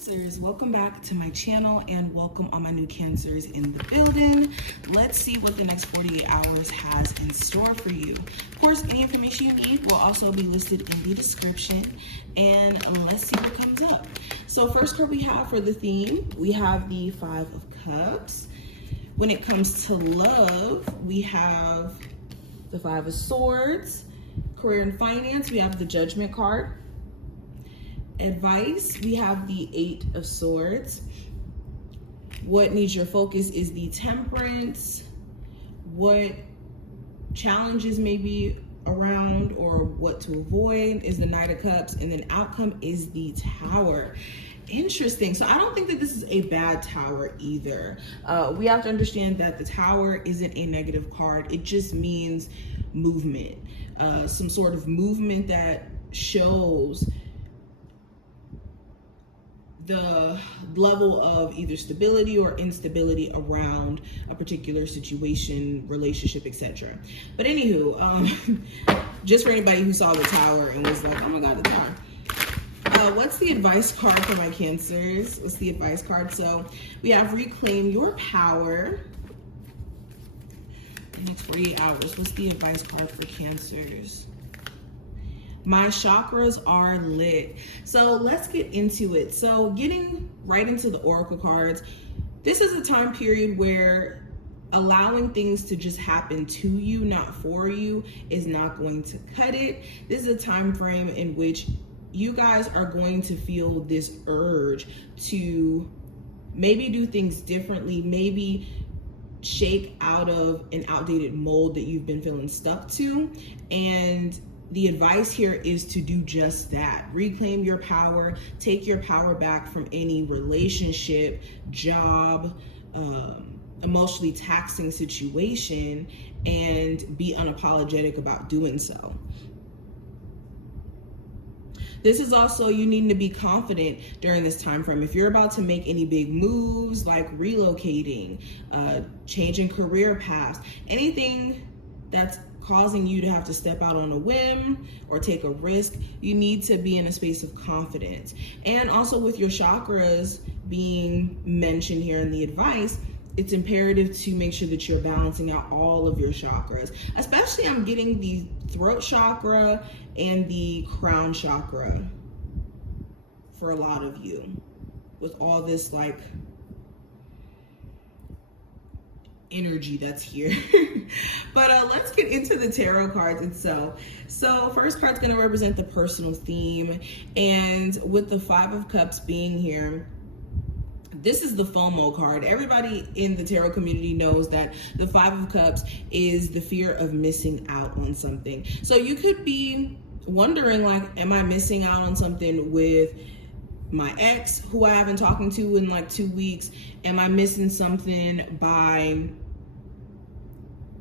Cancers, welcome back to my channel and welcome all my new Cancers in the building. Let's see what the next 48 hours has in store for you. Of course, any information you need will also be listed in the description, and let's see what comes up. So first card we have for the theme, we have the Five of Cups. When it comes to love, we have the Five of Swords. Career and finance, we have the Judgment card. Advice, we have the Eight of Swords. What needs your focus is the Temperance. What challenges may be around or what to avoid is the Knight of Cups, and then outcome is the Tower. Interesting. So I don't think that this is a bad tower either. We have to understand that the Tower isn't a negative card. It just means movement, some sort of movement that shows the level of either stability or instability around a particular situation, relationship, etc. But anywho, just for anybody who saw the Tower and was like, oh my God, the Tower. What's the advice card for my Cancers? What's the advice card? So we have reclaim your power. The next 48 hours. What's the advice card for Cancers? My chakras are lit. So let's get into it. So getting right into the oracle cards, this is a time period where allowing things to just happen to you, not for you, is not going to cut it. This is a time frame in which you guys are going to feel this urge to maybe do things differently, maybe shake out of an outdated mold that you've been feeling stuck to. And the advice here is to do just that. Reclaim your power, take your power back from any relationship, job, emotionally taxing situation, and be unapologetic about doing so. This is also you needing to be confident during this time frame. If you're about to make any big moves like relocating, changing career paths, anything that's causing you to have to step out on a whim or take a risk, you need to be in a space of confidence. And also with your chakras being mentioned here in the advice, it's imperative to make sure that you're balancing out all of your chakras. Especially I'm getting the throat chakra and the crown chakra for a lot of you with all this like energy that's here. But let's get into the tarot cards itself. So first card's going to represent the personal theme, and with the Five of Cups being here, this is the FOMO card. Everybody in the tarot community knows that the Five of Cups is the fear of missing out on something. So you could be wondering, like, am I missing out on something with my ex who I haven't talked to in like 2 weeks? Am I missing something by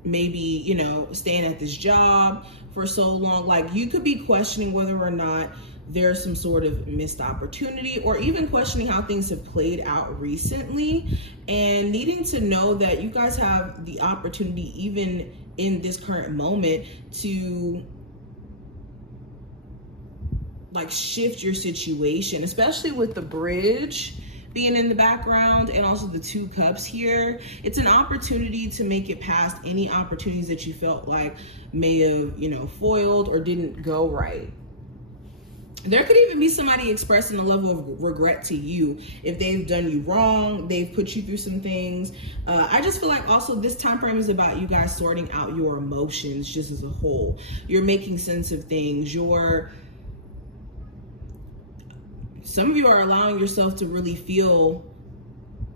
maybe, you know, staying at this job for so long? Like, you could be questioning whether or not there's some sort of missed opportunity, or even questioning how things have played out recently, and needing to know that you guys have the opportunity, even in this current moment, to like shift your situation, especially with the bridge being in the background and also the Two Cups here. It's an opportunity to make it past any opportunities that you felt like may have, you know, foiled or didn't go right. There could even be somebody expressing a level of regret to you if they've done you wrong, they've put you through some things. I just feel like also this time frame is about you guys sorting out your emotions just as a whole. You're making sense of things. Some of you are allowing yourself to really feel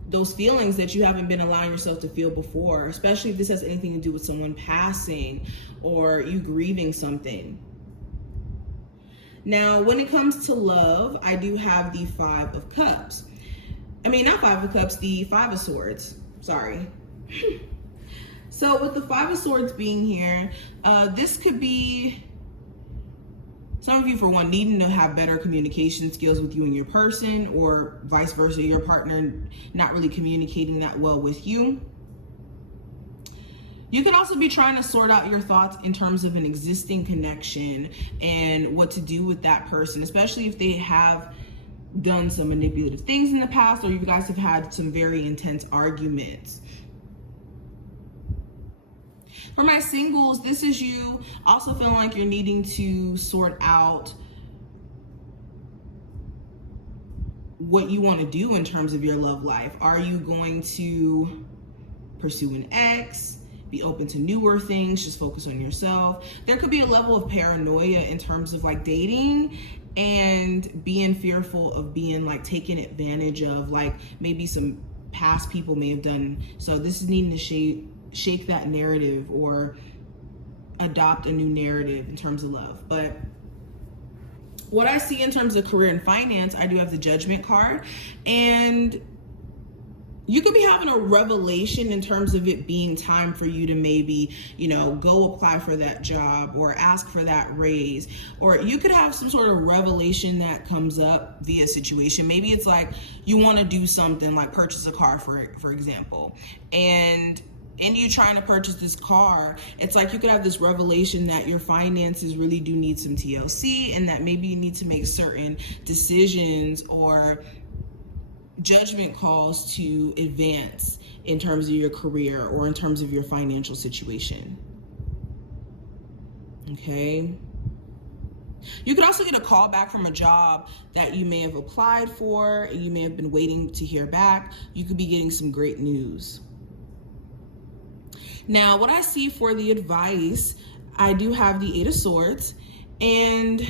those feelings that you haven't been allowing yourself to feel before, especially if this has anything to do with someone passing or you grieving something. Now, when it comes to love, I do have the Five of Cups. I mean, not Five of Cups, the Five of Swords. Sorry. So with the Five of Swords being here, this could be some of you, for one, needing to have better communication skills with you and your person, or vice versa, your partner not really communicating that well with you. You could also be trying to sort out your thoughts in terms of an existing connection and what to do with that person, especially if they have done some manipulative things in the past, or you guys have had some very intense arguments. For my singles, this is you also feeling like you're needing to sort out what you want to do in terms of your love life. Are you going to pursue an ex? Be open to newer things, just focus on yourself. There could be a level of paranoia in terms of like dating and being fearful of being like taken advantage of, like maybe some past people may have done. So this is needing to shake that narrative or adopt a new narrative in terms of love. But what I see in terms of career and finance, I do have the Judgment card, and you could be having a revelation in terms of it being time for you to maybe, go apply for that job or ask for that raise. Or you could have some sort of revelation that comes up via situation. Maybe it's like you want to do something like purchase a car, for example, and you trying to purchase this car, it's like you could have this revelation that your finances really do need some TLC, and that maybe you need to make certain decisions or judgment calls to advance in terms of your career or in terms of your financial situation. Okay. You could also get a call back from a job that you may have applied for and you may have been waiting to hear back. You could be getting some great news. Now, what I see for the advice, I do have the Eight of Swords, and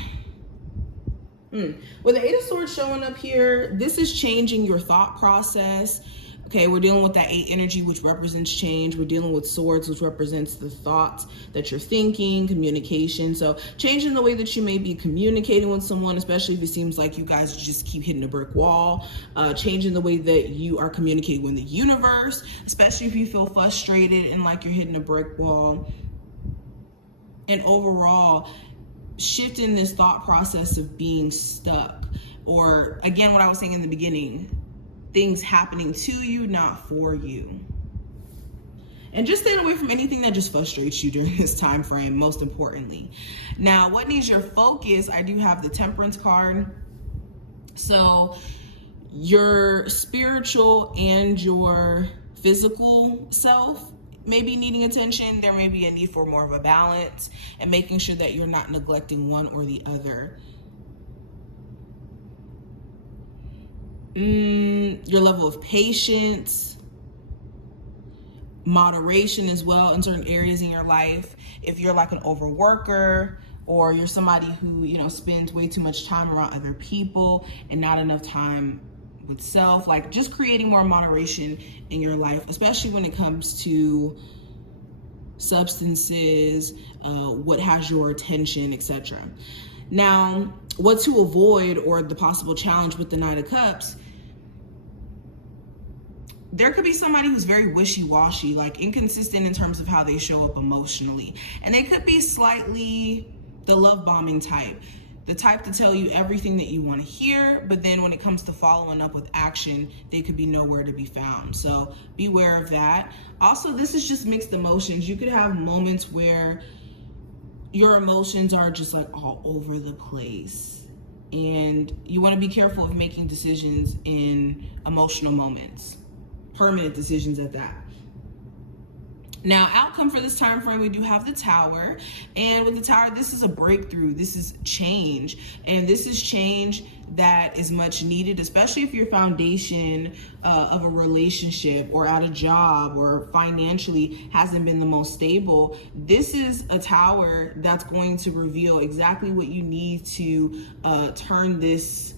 with the Eight of Swords showing up here, this is changing your thought process. Okay, we're dealing with that 8 energy, which represents change. We're dealing with swords, which represents the thoughts that you're thinking, communication. So changing the way that you may be communicating with someone, especially if it seems like you guys just keep hitting a brick wall. Changing the way that you are communicating with the universe, especially if you feel frustrated and like you're hitting a brick wall. And overall, shifting this thought process of being stuck, or again, what I was saying in the beginning, things happening to you, not for you. And just staying away from anything that just frustrates you during this time frame, most importantly. Now, what needs your focus? I do have the Temperance card. So your spiritual and your physical self may be needing attention. There may be a need for more of a balance and making sure that you're not neglecting one or the other. Your level of patience, moderation as well in certain areas in your life. If you're like an overworker, or you're somebody who, spends way too much time around other people and not enough time with self, like just creating more moderation in your life, especially when it comes to substances, what has your attention, etc. Now, what to avoid, or the possible challenge with the Knight of Cups, there could be somebody who's very wishy-washy, like inconsistent in terms of how they show up emotionally. And they could be slightly the love bombing type, the type to tell you everything that you want to hear, but then when it comes to following up with action, they could be nowhere to be found. So beware of that. Also, this is just mixed emotions. You could have moments where your emotions are just like all over the place, and you want to be careful of making decisions in emotional moments, permanent decisions at that. Now, outcome for this time frame, we do have the Tower, and with the Tower, this is a breakthrough. This is change, and this is change that is much needed, especially if your foundation of a relationship or at a job or financially hasn't been the most stable. This is a Tower that's going to reveal exactly what you need to turn this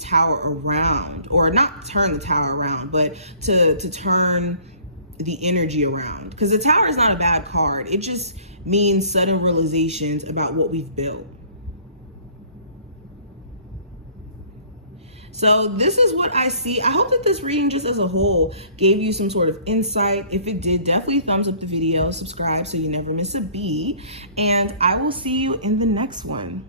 tower around, or not turn the tower around, but to turn the energy around. Because the Tower is not a bad card. It just means sudden realizations about what we've built. So this is what I see. I hope that this reading just as a whole gave you some sort of insight. If it did, definitely thumbs up the video, subscribe so you never miss a beat, and I will see you in the next one.